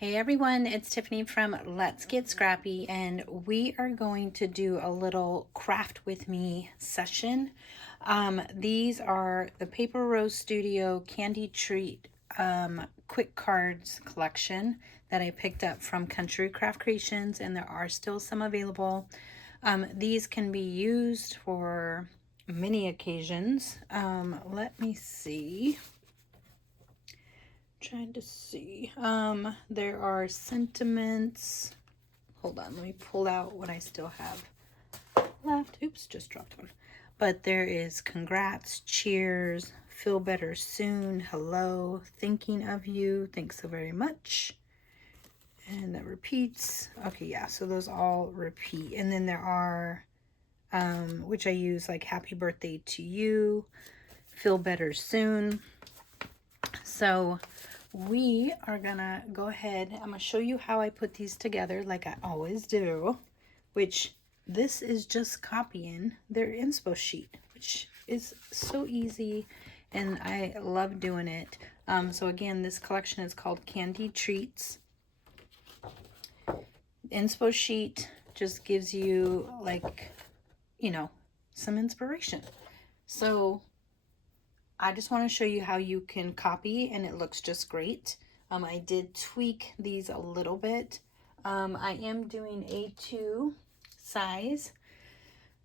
Hey everyone, it's Tiffany from Let's Get Scrappy, and we are going to do a little craft with me session. These are the Paper Rose Studio Candy Treat Quick Cards collection that I picked up from Country Craft Creations, and there are still some available. These can be used for many occasions. Let me see. Trying to see. There are sentiments. Hold on, let me pull out what I still have left. Oops, just dropped one. But there is congrats, cheers, feel better soon, hello, thinking of you, thanks so very much. And that repeats. Okay, yeah, so those all repeat. And then there are, which I use, like happy birthday to you, feel better soon. So we are gonna go ahead. I'm gonna show you how I put these together like I always do, which this is just copying their inspo sheet, which is so easy and I love doing it. So again, this collection is called Candy Treats. Inspo sheet just gives you, like, you know, some inspiration. So I just want to show you how you can copy and it looks just great. I did tweak these a little bit. I am doing A2 size.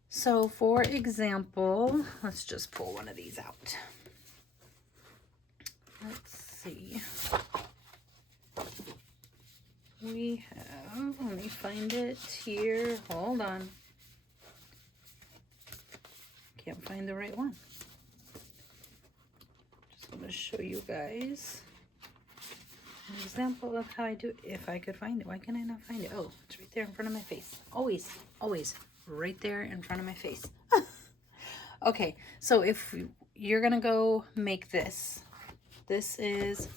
So for example, let's just pull one of these out. Let's see. We have, let me find it here. Hold on. Can't find the right one. I'm going to show you guys an example of how I do it, if I could find it. Why can I not find it? Oh, it's right there in front of my face. Always right there in front of my face. Okay, so if you're going to go make this is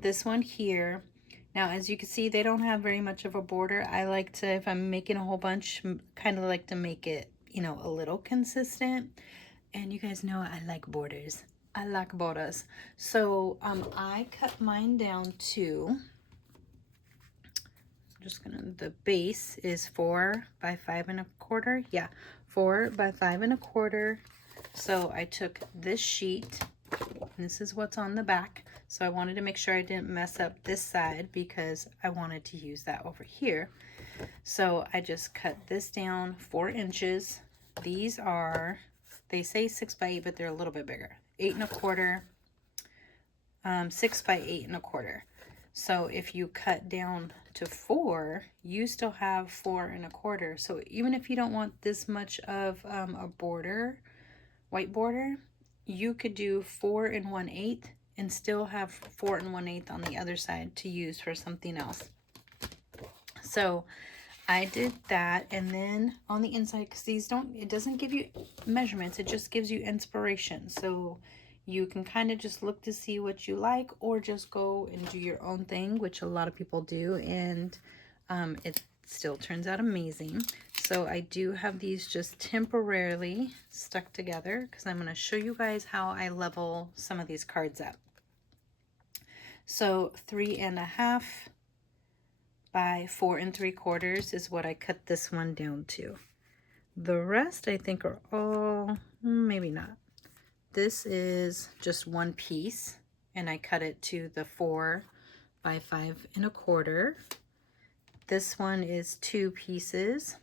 this one here. Now, as you can see, they don't have very much of a border. I like to, if I'm making a whole bunch, kind of like to make it, you know, a little consistent. And you guys know I like borders. I like borders. So I cut mine down to, I'm just gonna, the base is 4 by 5 1/4. Yeah, 4 by 5 1/4. So I took this sheet, and this is what's on the back. So I wanted to make sure I didn't mess up this side because I wanted to use that over here. So I just cut this down 4 inches. These are, they say 6 by 8, but they're a little bit bigger. 8 1/4, 6 by 8 1/4. So if you cut down to 4, you still have 4 1/4. So even if you don't want this much of a border, white border, you could do 4 1/8 and still have 4 1/8 on the other side to use for something else. So I did that, and then on the inside, because these don't, it doesn't give you measurements, it just gives you inspiration. So you can kind of just look to see what you like, or just go and do your own thing, which a lot of people do, and it still turns out amazing. So I do have these just temporarily stuck together because I'm going to show you guys how I level some of these cards up. So 3 1/2 by 4 3/4 is what I cut this one down to. The rest I think are all, maybe not. This is just one piece, and I cut it to the 4 by 5 1/4. This one is 2 pieces.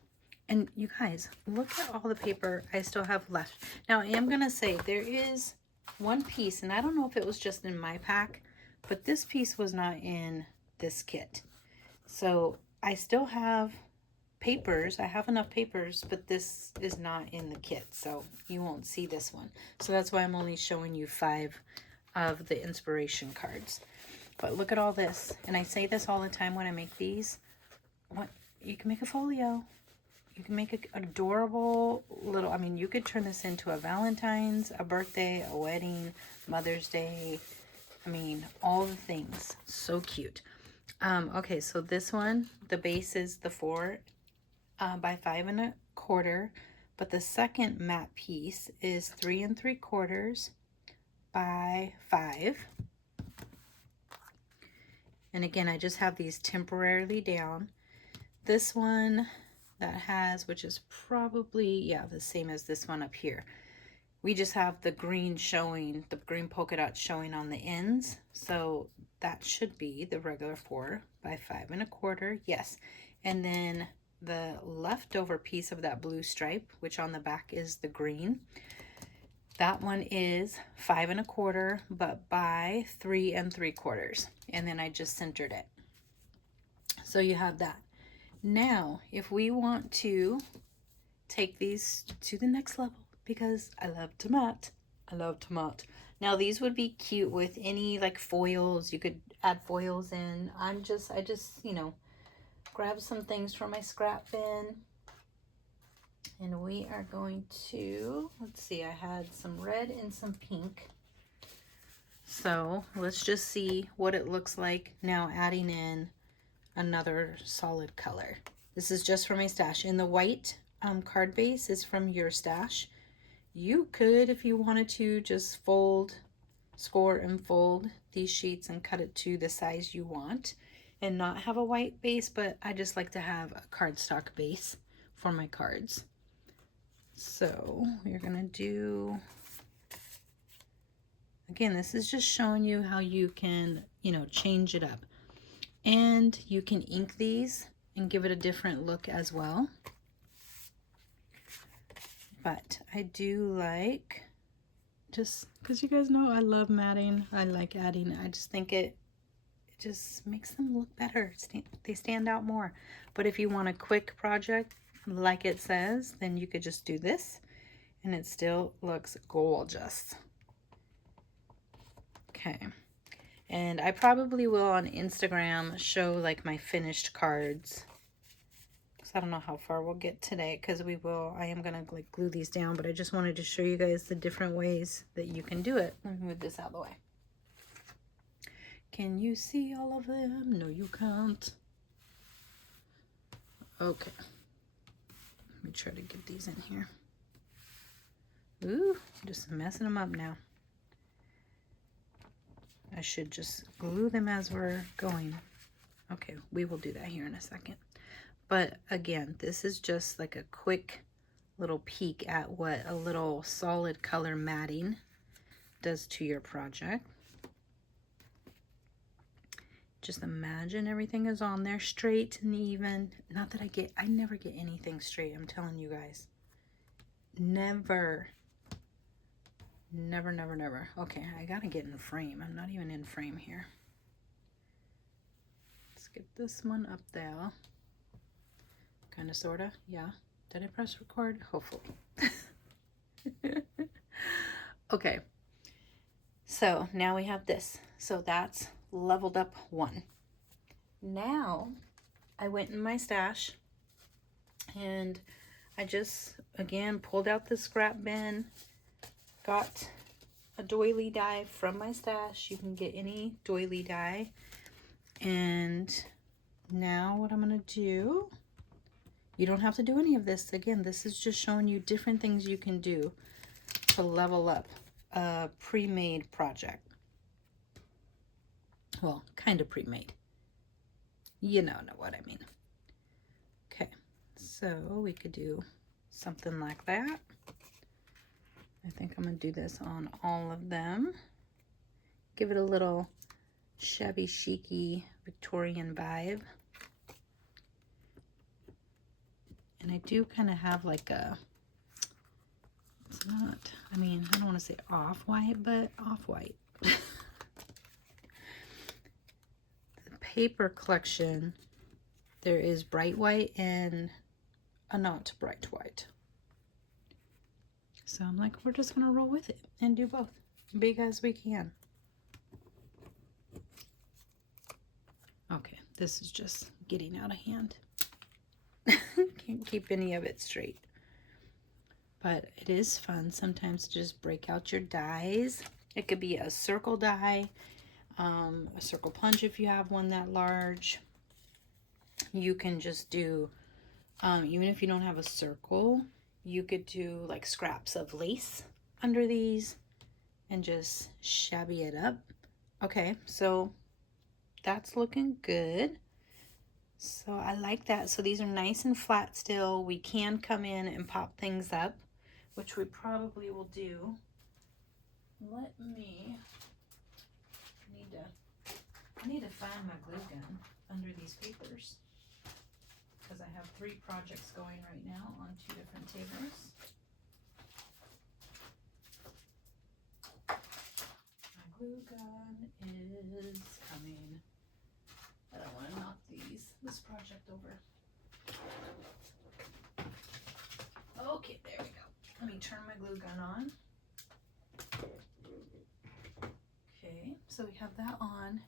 And you guys, look at all the paper I still have left. Now I am gonna say there is one piece, and I don't know if it was just in my pack, but this piece was not in this kit. So I still have papers. I have enough papers, but this is not in the kit, so you won't see this one. So that's why I'm only showing you 5 of the inspiration cards. But look at all this. And I say this all the time when I make these. What, you can make a folio. You can make an adorable little, I mean, you could turn this into a Valentine's, a birthday, a wedding, Mother's Day. I mean, all the things. So cute. Okay, so this one, the base is the 4 by 5 1/4, but the second matte piece is 3 3/4 by 5. And again, I just have these temporarily down. This one that has, which is probably, yeah, the same as this one up here. We just have the green showing, the green polka dot showing on the ends. So that should be the regular 4 by 5 1/4. Yes. And then the leftover piece of that blue stripe, which on the back is the green, that one is 5 1/4, but by 3 3/4. And then I just centered it. So you have that. Now, if we want to take these to the next level, because I love to mat. I love to mat. Now these would be cute with any like foils. You could add foils in. I just, you know, grab some things from my scrap bin. And we are going to, let's see, I had some red and some pink. So let's just see what it looks like now adding in another solid color. This is just for my stash. And the white card base is from your stash. You could, if you wanted to, just fold, score and fold these sheets and cut it to the size you want and not have a white base, but I just like to have a cardstock base for my cards. So you're gonna do, again, this is just showing you how you can, you know, change it up. And you can ink these and give it a different look as well. But I do like, just because you guys know I love matting, I like adding, I just think it just makes them look better. They stand out more. But if you want a quick project, like it says, then you could just do this and it still looks gorgeous. Okay. And I probably will on Instagram show like my finished cards. I don't know how far we'll get today because I am gonna like glue these down, but I just wanted to show you guys the different ways that you can do it. Let me move this out of the way. Can you see all of them? No, you can't. Okay. Let me try to get these in here. Ooh, just messing them up now. I should just glue them as we're going. Okay, we will do that here in a second. But again, this is just like a quick little peek at what a little solid color matting does to your project. Just imagine everything is on there straight and even. Not that I never get anything straight, I'm telling you guys. Never. Never, never, never. Okay, I gotta get in the frame. I'm not even in frame here. Let's get this one up there. Kind of, sort of, yeah. Did I press record? Hopefully. Okay. So now we have this. So that's leveled up 1. Now I went in my stash and I just, again, pulled out the scrap bin, got a doily die from my stash. You can get any doily die. And now what I'm going to do, you don't have to do any of this. Again, this is just showing you different things you can do to level up a pre-made project. Well, kind of pre-made. You know what I mean. Okay, so we could do something like that. I think I'm going to do this on all of them. Give it a little shabby chic-y Victorian vibe. And I do kind of have like a, it's not, I mean, I don't want to say off-white, but off-white. The paper collection, there is bright white and a not bright white. So I'm like, we're just going to roll with it and do both because we can. Okay, this is just getting out of hand. Can't keep any of it straight. But it is fun sometimes to just break out your dies. It could be a circle die, a circle punch if you have one that large. You can just do, even if you don't have a circle, you could do like scraps of lace under these and just shabby it up. Okay, so that's looking good. So I like that. So these are nice and flat still. We can come in and pop things up, which we probably will do. I need to find my glue gun under these papers, because I have 3 projects going right now on 2 different tables. My glue gun is coming. I don't want to knock this project over. Okay, there we go. Let me turn my glue gun on. Okay, so we have that on.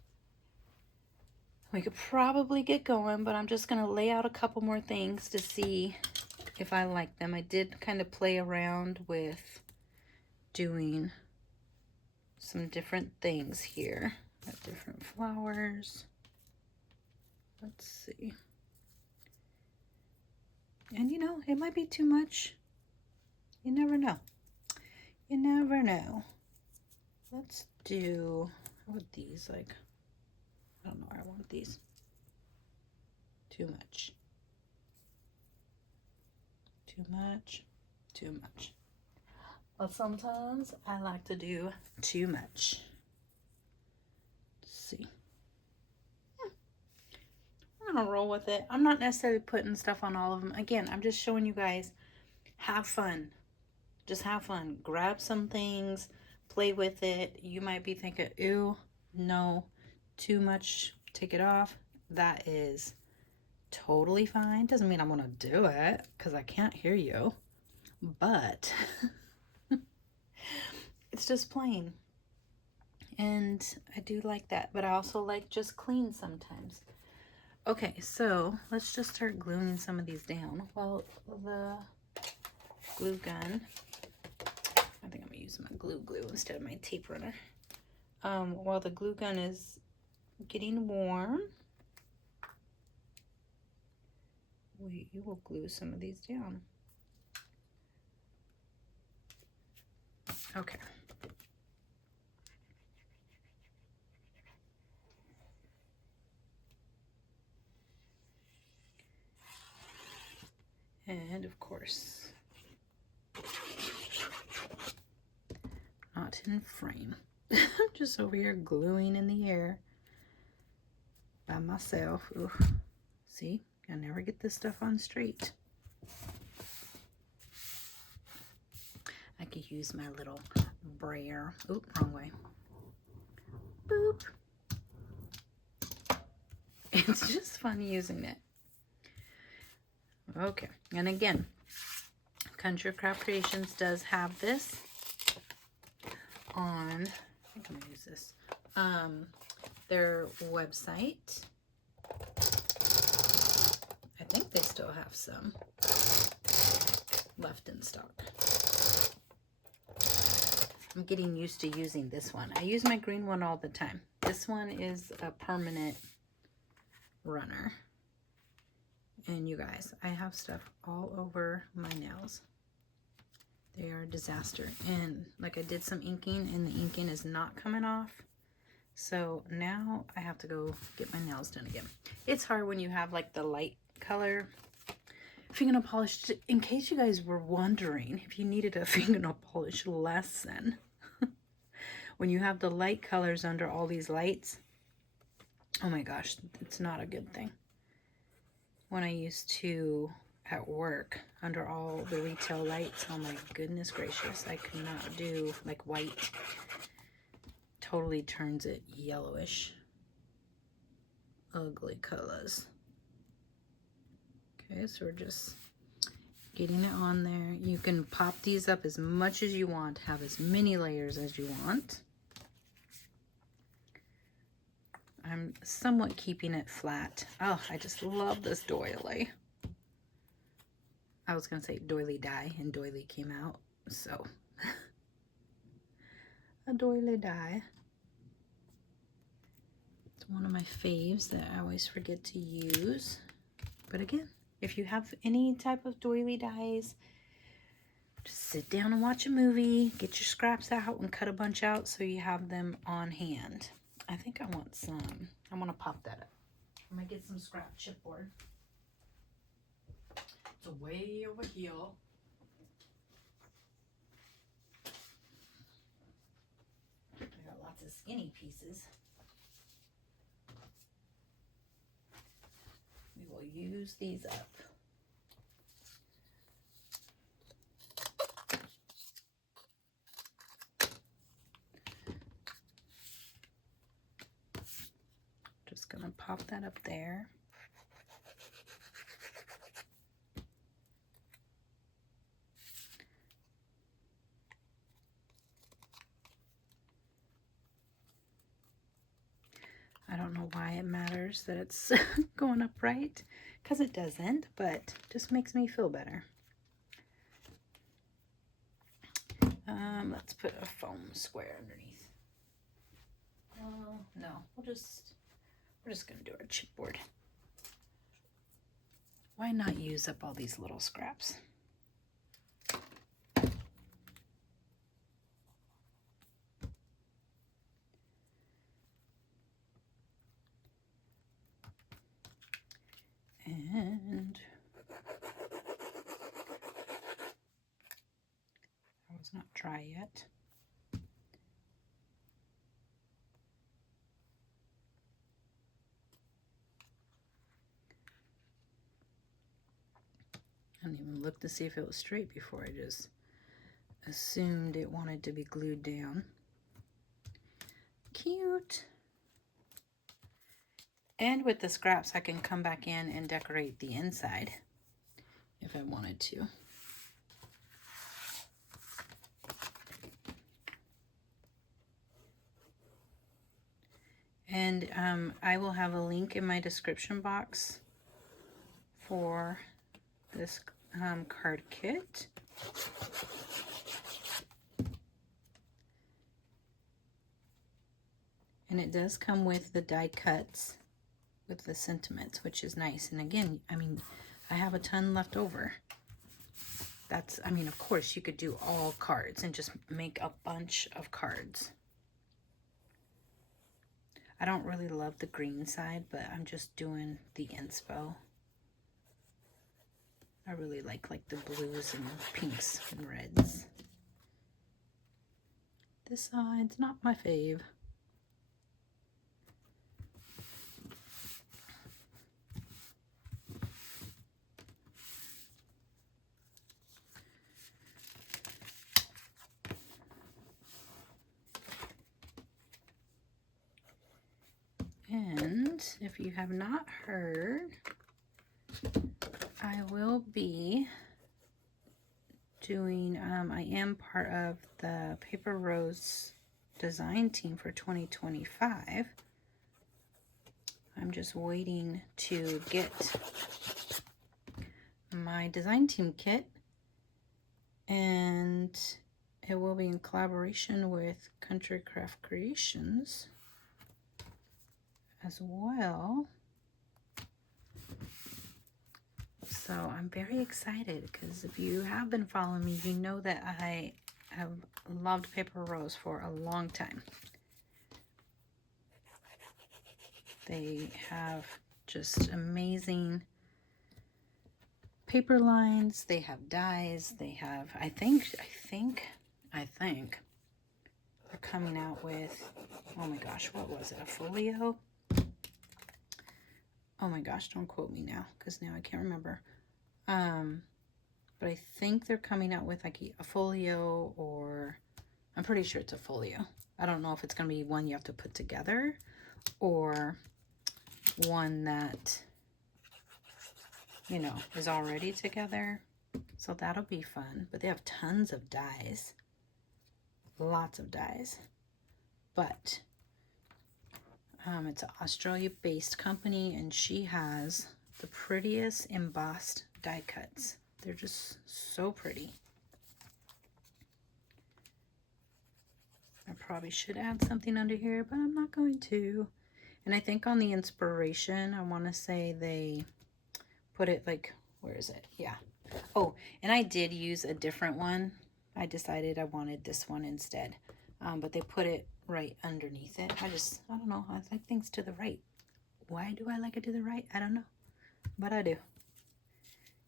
We could probably get going, but I'm just going to lay out a couple more things to see if I like them. I did kind of play around with doing some different things here. Got different flowers. Let's see. And you know, it might be too much. You never know. You never know. Let's do, how about these? Like, I don't know, I want these. Too much. Too much. Too much. But sometimes I like to do too much. Let's see. I'm gonna roll with it. I'm not necessarily putting stuff on all of them. Again, I'm just showing you guys, have fun. Just have fun. Grab some things, play with it. You might be thinking, ew, no, too much, take it off. That is totally fine. Doesn't mean I'm gonna do it because I can't hear you, but it's just plain. And I do like that, but I also like just clean sometimes. Okay, so let's just start gluing some of these down. Well, the glue gun, I think I'm gonna use my glue instead of my tape runner. While the glue gun is getting warm, we will glue some of these down. Okay. And of course, not in frame. I'm just over here gluing in the air by myself. Ooh. See, I never get this stuff on straight. I could use my little brayer. Oop, wrong way. Boop. It's just fun using it. Okay, and again, Country Craft Creations does have this on, I think I'm gonna use this, their website. I think they still have some left in stock. I'm getting used to using this one. I use my green one all the time. This one is a permanent runner. And you guys, I have stuff all over my nails. They are a disaster. And like, I did some inking and the inking is not coming off. So now I have to go get my nails done again. It's hard when you have like the light color fingernail polish. In case you guys were wondering if you needed a fingernail polish lesson, when you have the light colors under all these lights, oh my gosh, it's not a good thing. When I used to, at work, under all the retail lights, oh my goodness gracious, I could not do like white. Totally turns it yellowish. Ugly colors. Okay, so we're just getting it on there. You can pop these up as much as you want, have as many layers as you want. I'm somewhat keeping it flat. Oh, I just love this doily. I was going to say doily die, and doily came out, so. A doily die. It's one of my faves that I always forget to use. But again, if you have any type of doily dies, just sit down and watch a movie, get your scraps out and cut a bunch out so you have them on hand. I think I want some. I want to pop that up. I'm going to get some scrap chipboard. It's way over here. I got lots of skinny pieces. We will use these up. Just gonna pop that up there. I don't know why it matters that it's going up right, because it doesn't, but just makes me feel better. Let's put a foam square underneath. No, we're just gonna do our chipboard. Why not use up all these little scraps? And that was not dry yet. I didn't even look to see if it was straight before I just assumed it wanted to be glued down. Cute. And with the scraps, I can come back in and decorate the inside if I wanted to. And I will have a link in my description box for this card kit. And it does come with the die cuts with the sentiments, which is nice. And again, I mean, I have a ton left over. That's, I mean, of course you could do all cards and just make a bunch of cards. I don't really love the green side, but I'm just doing the inspo. I really like the blues and pinks and reds. This side's not my fave. And if you have not heard, I will be doing, I am part of the Paper Rose design team for 2025. I'm just waiting to get my design team kit, and it will be in collaboration with Country Craft Creations as well. So I'm very excited because if you have been following me, you know that I have loved Paper Rose for a long time. They have just amazing paper lines. They have dies. They have, I think they're coming out with, oh my gosh, what was it? A folio? Oh my gosh, don't quote me now because now I can't remember. But I think they're coming out with like a folio, or I'm pretty sure it's a folio. I don't know if it's going to be one you have to put together or one that, you know, is already together. So that'll be fun. But they have tons of dies. Lots of dies. But it's an Australia-based company, and she has the prettiest embossed die cuts. They're just so pretty. I probably should add something under here, but I'm not going to. And I think on the inspiration, I want to say they put it like, where is it? Yeah. Oh, and I did use a different one. I decided I wanted this one instead. But they put it right underneath it. I don't know. I like things to the right. Why do I like it to the right? I don't know. But I do.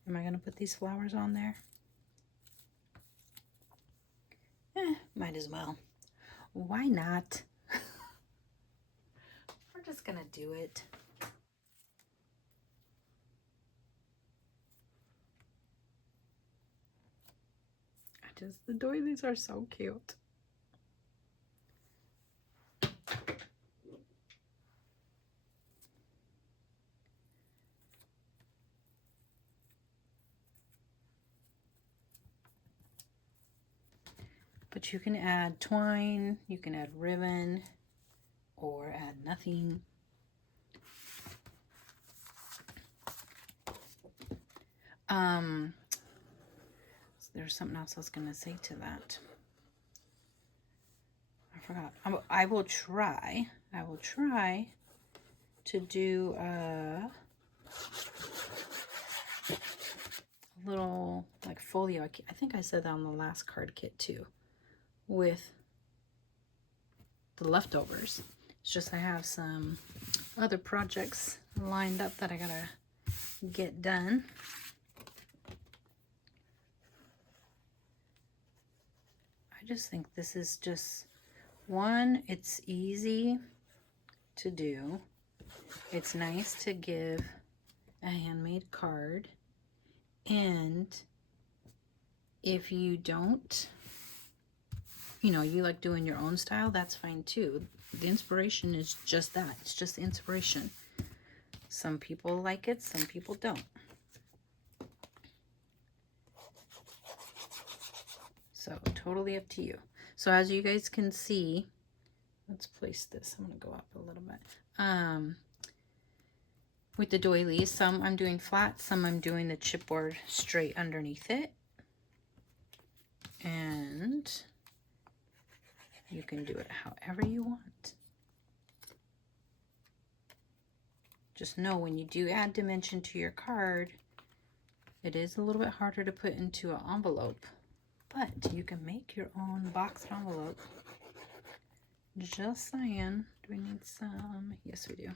Am I going to put these flowers on there? Might as well. Why not? We're just going to do it. The doilies are so cute. But you can add twine, you can add ribbon, or add nothing. There's something else I was going to say to that. I forgot. I will try to do a little like folio. I think I said that on the last card kit too, with the leftovers. It's just I have some other projects lined up that I gotta get done. I just think this is just one, it's easy to do. It's nice to give a handmade card. And if you don't, you know, you like doing your own style, that's fine too. The inspiration is just that. It's just inspiration. Some people like it, some people don't. So totally up to you. So as you guys can see, let's place this. I'm going to go up a little bit. With the doilies, some I'm doing flat, some I'm doing the chipboard straight underneath it. And you can do it however you want. Just know when you do add dimension to your card, it is a little bit harder to put into an envelope, but you can make your own box envelope. Just saying. Do we need some? Yes, we do.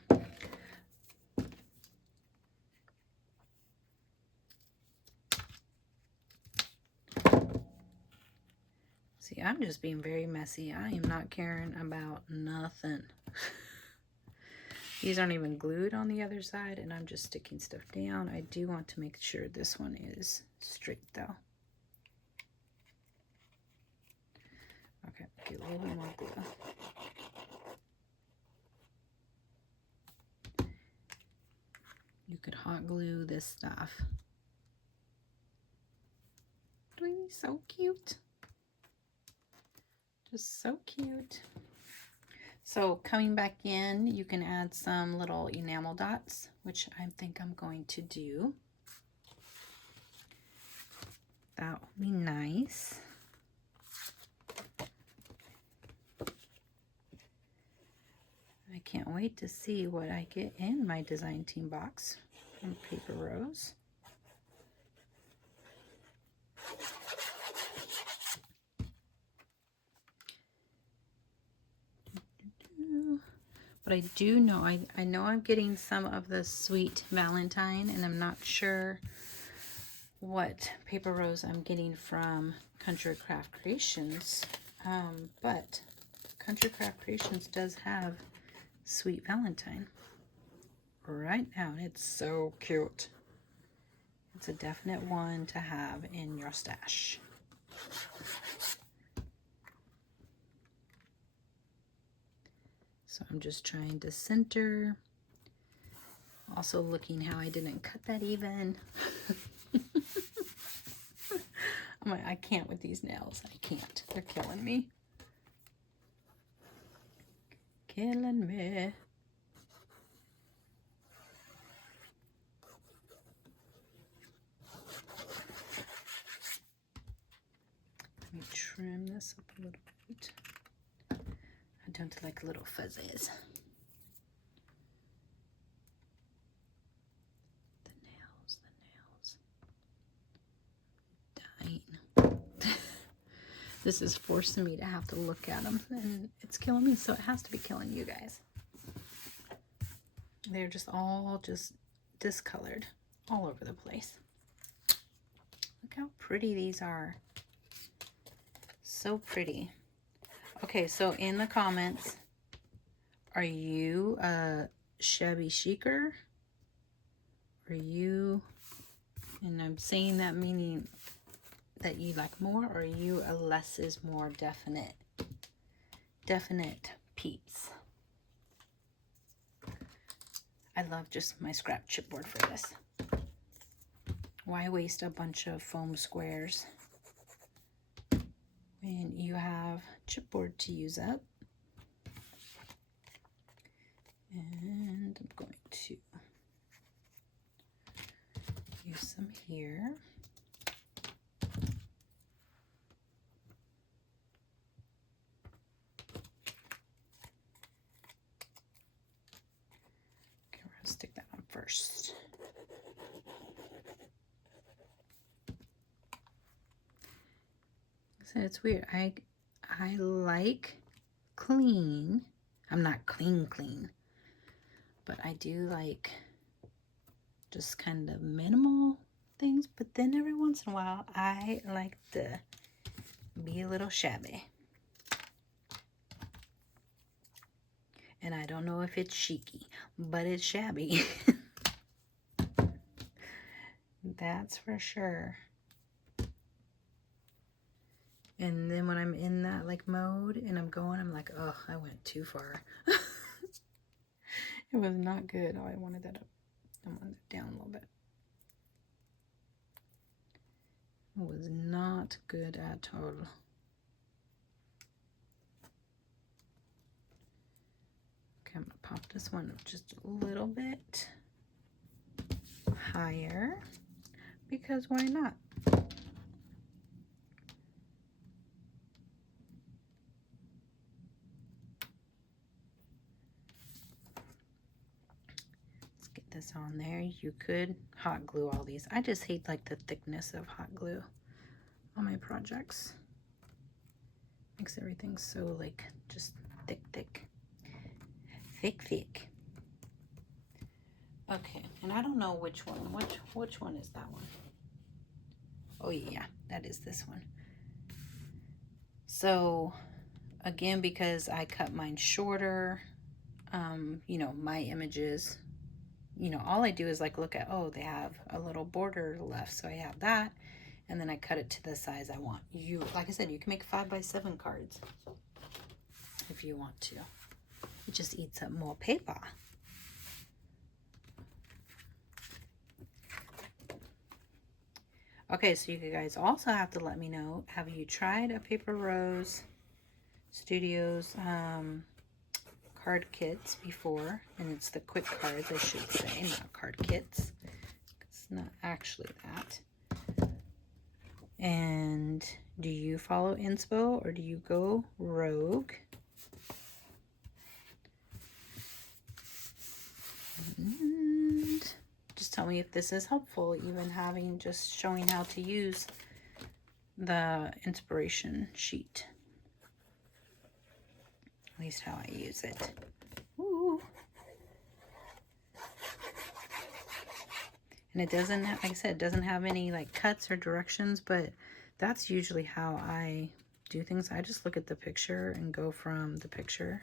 See, I'm just being very messy. I am not caring about nothing. These aren't even glued on the other side, and I'm just sticking stuff down. I do want to make sure this one is straight, though. Okay, get a little bit more glue. You could hot glue this stuff. Really so cute. Just so cute. So coming back in, you can add some little enamel dots, which I think I'm going to do. That would be nice. I can't wait to see what I get in my design team box from Paper Rose. But I do know, I know I'm getting some of the Sweet Valentine, and I'm not sure what Paper Rose I'm getting from Country Craft Creations. But Country Craft Creations does have Sweet Valentine right now, and it's so cute. It's a definite one to have in your stash. So I'm just trying to center. Also looking how I didn't cut that even. I'm like, I can't with these nails. I can't. They're killing me. Killing me. Let me trim this up a little bit. I don't like little fuzzies. The nails. Dying. This is forcing me to have to look at them, and it's killing me, so it has to be killing you guys. They're just all just discolored all over the place. Look how pretty these are. So pretty. Okay, so in the comments, are you a shabby chicer? Are you, and I'm saying that meaning that you like more, or are you a less is more definite peeps? I love just my scrap chipboard for this. Why waste a bunch of foam squares when you have chipboard to use up? And I'm going to use some here. Okay, we're gonna stick that on first. So it's weird. I like clean. I'm not clean, but I do like just kind of minimal things. But then every once in a while, I like to be a little shabby. And I don't know if it's chicy, but it's shabby. That's for sure. And then when I'm in that like mode and I'm going, I'm like, oh, I went too far. It was not good. Oh, I wanted that up. I wanted it down a little bit. It was not good at all. Okay, I'm gonna pop this one up just a little bit higher, because why not? This on there. You could hot glue all these. I just hate like the thickness of hot glue on my projects. Makes everything so like just thick. Okay, and I don't know which one. Which one is that one? Oh yeah, that is this one. So again, because I cut mine shorter, you know, my images, you know, all I do is like look at, oh, they have a little border left, so I have that, and then I cut it to the size I want. You, like I said, you can make 5x7 cards if you want to. It just eats up more paper. Okay, so you guys also have to let me know, have you tried a Paper Rose Studios card kits before? And it's the quick cards, I should say, not card kits. It's not actually that. And do you follow Inspo or do you go rogue? And just tell me if this is helpful, even having just showing how to use the inspiration sheet. At least how I use it. Ooh. And it doesn't, like I said, it doesn't have any like cuts or directions, but that's usually how I do things. I just look at the picture and go from the picture.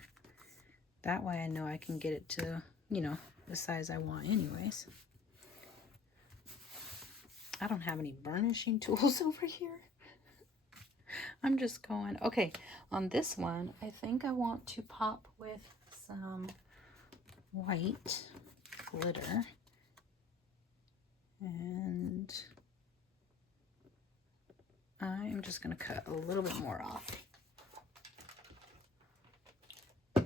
That way I know I can get it to, you know, the size I want anyways. I don't have any burnishing tools over here. I'm just going, okay, on this one, I think I want to pop with some white glitter. And I'm just going to cut a little bit more off. I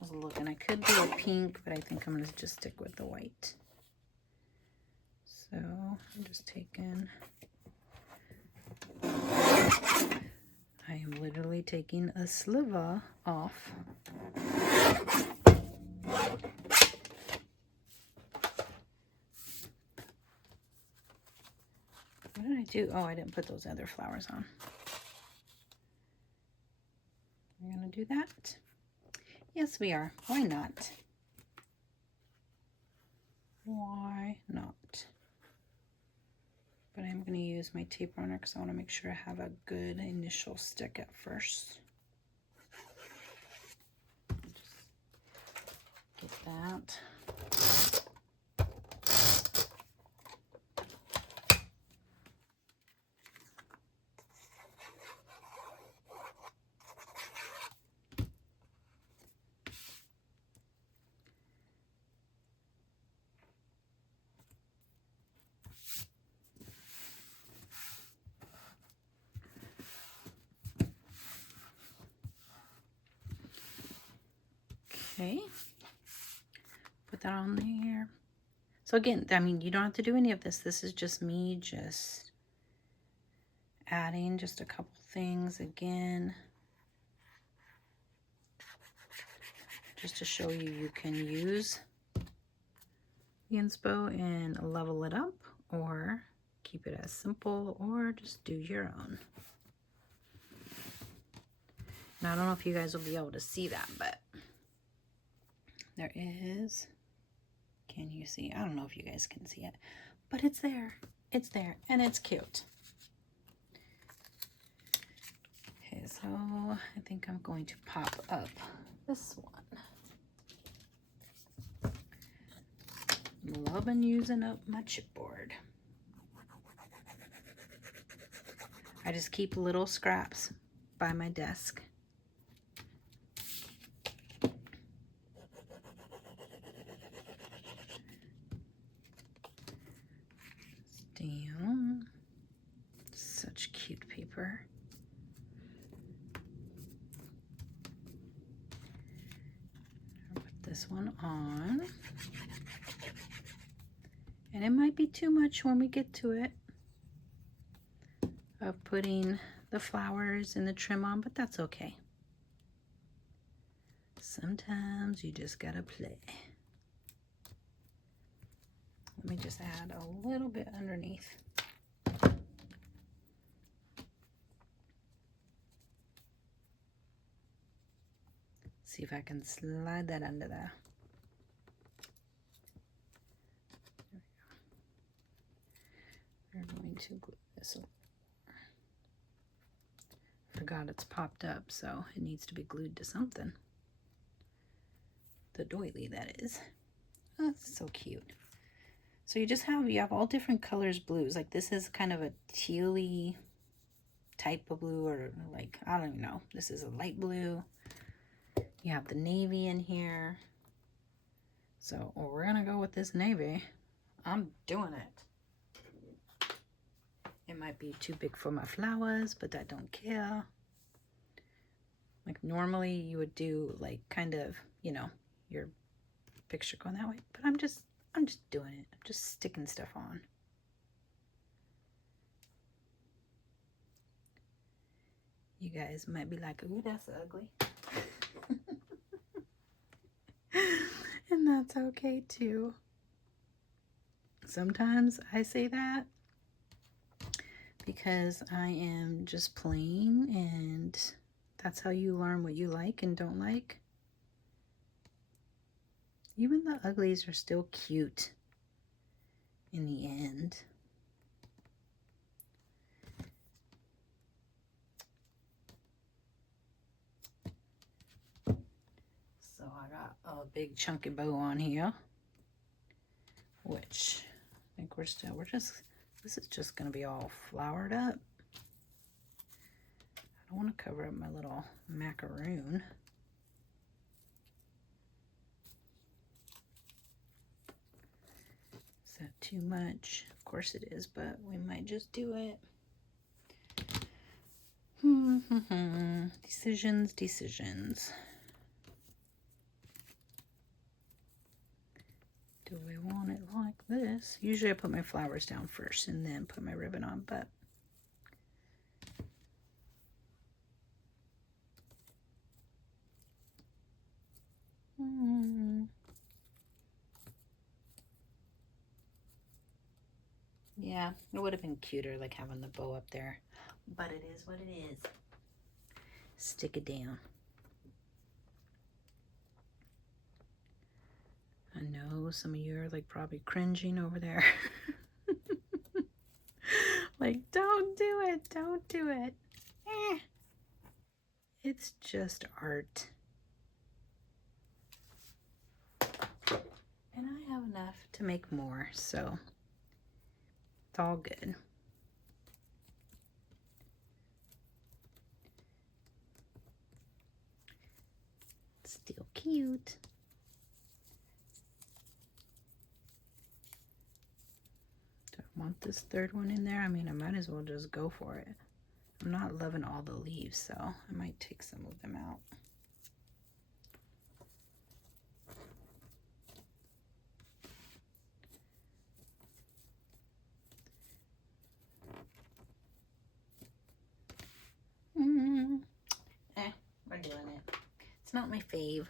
was looking, I could do a pink, but I think I'm going to just stick with the white. So I'm just taking, I am literally taking a sliver off. do, oh, I didn't put those other flowers on. We're gonna do that. Yes, we are. Why not? Why not? But I'm going to use my tape runner because I want to make sure I have a good initial stick at first. Just get that. Okay, put that on there. So again, I mean, you don't have to do any of this. This is just me just adding just a couple things again. Just to show you, you can use the Inspo and level it up, or keep it as simple, or just do your own. Now, I don't know if you guys will be able to see that, but there is, can you see? I don't know if you guys can see it, but it's there. It's there, and it's cute. Okay, so I think I'm going to pop up this one. I'm loving using up my chipboard. I just keep little scraps by my desk. Down. Such cute paper. I'll put this one on. And it might be too much when we get to it of putting the flowers and the trim on, but that's okay. Sometimes you just gotta play. Let me just add a little bit underneath. See if I can slide that under there. There we go. We're going to glue this over. Forgot it's popped up, so it needs to be glued to something. The doily, that is. Oh, that's so cute. So you have all different colors blues. Like this is kind of a tealy type of blue, or like, I don't even know. This is a light blue. You have the navy in here. So we're gonna go with this navy. I'm doing it. It might be too big for my flowers, but I don't care. Like normally you would do like kind of, you know, your picture going that way, but I'm just doing it. I'm just sticking stuff on. You guys might be like, ooh, that's ugly. And that's okay too. Sometimes I say that because I am just playing, and that's how you learn what you like and don't like. Even the uglies are still cute in the end. So I got a big chunky bow on here, which I think this is just going to be all flowered up. I don't want to cover up my little macaroon. Is that too much? Of course it is, but we might just do it. Decisions. Do we want it like this? Usually I put my flowers down first and then put my ribbon on, but yeah, Yeah, it would have been cuter like having the bow up there, but it is what it is. Stick it down. I know some of you are like probably cringing over there. Like, don't do it, don't do it. It's just art. And I have enough to make more, so it's all good. Still cute. Do I want this third one in there? I mean, I might as well just go for it. I'm not loving all the leaves, so I might take some of them out. We're doing it. It's not my fave,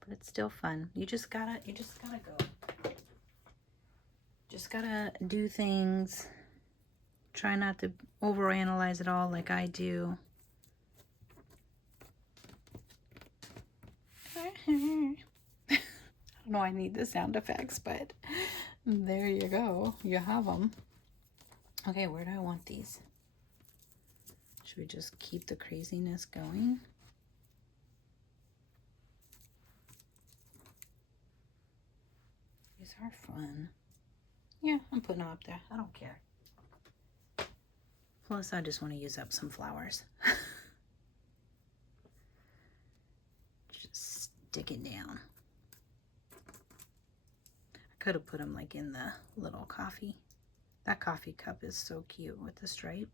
but it's still fun. You just gotta go. Just gotta do things. Try not to overanalyze it all like I do. I don't know, I need the sound effects, but there you go. You have them. Okay, where do I want these? Should we just keep the craziness going? These are fun. Yeah, I'm putting them up there. I don't care. Plus, I just want to use up some flowers. Just stick it down. I could have put them like in the little coffee. That coffee cup is so cute with the stripe.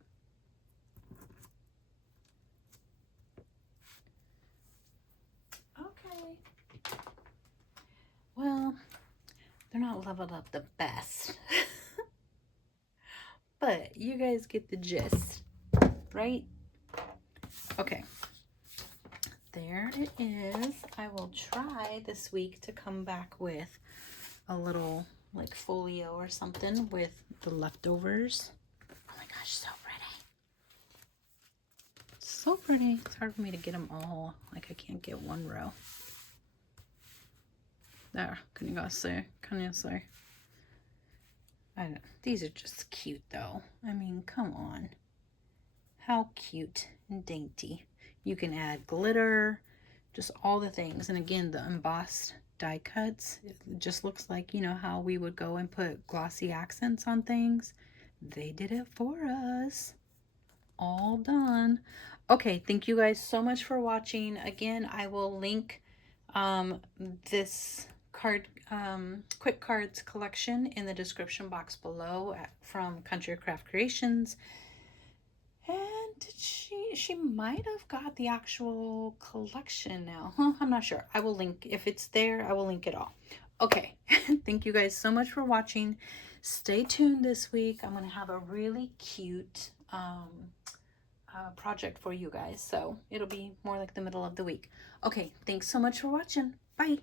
Okay. Well, they're not leveled up the best. But you guys get the gist, right? Okay. There it is. I will try this week to come back with a little like folio or something with the leftovers. Oh my gosh, so pretty. So pretty. It's hard for me to get them all. Like I can't get one row. There, can you guys see? Can you see? I don't, these are just cute though. I mean, come on. How cute and dainty. You can add glitter, just all the things. And again, the embossed die cuts, it just looks like, you know, how we would go and put glossy accents on things. They did it for us. All done. Okay, thank you guys so much for watching. Again, I will link this card quick cards collection in the description box below from Country Craft Creations. And she might have got the actual collection now. I'm not sure. I will link, if it's there, I will link it all. Okay, thank you guys so much for watching. Stay tuned this week. I'm going to have a really cute project for you guys. So it'll be more like the middle of the week. Okay, thanks so much for watching. Bye.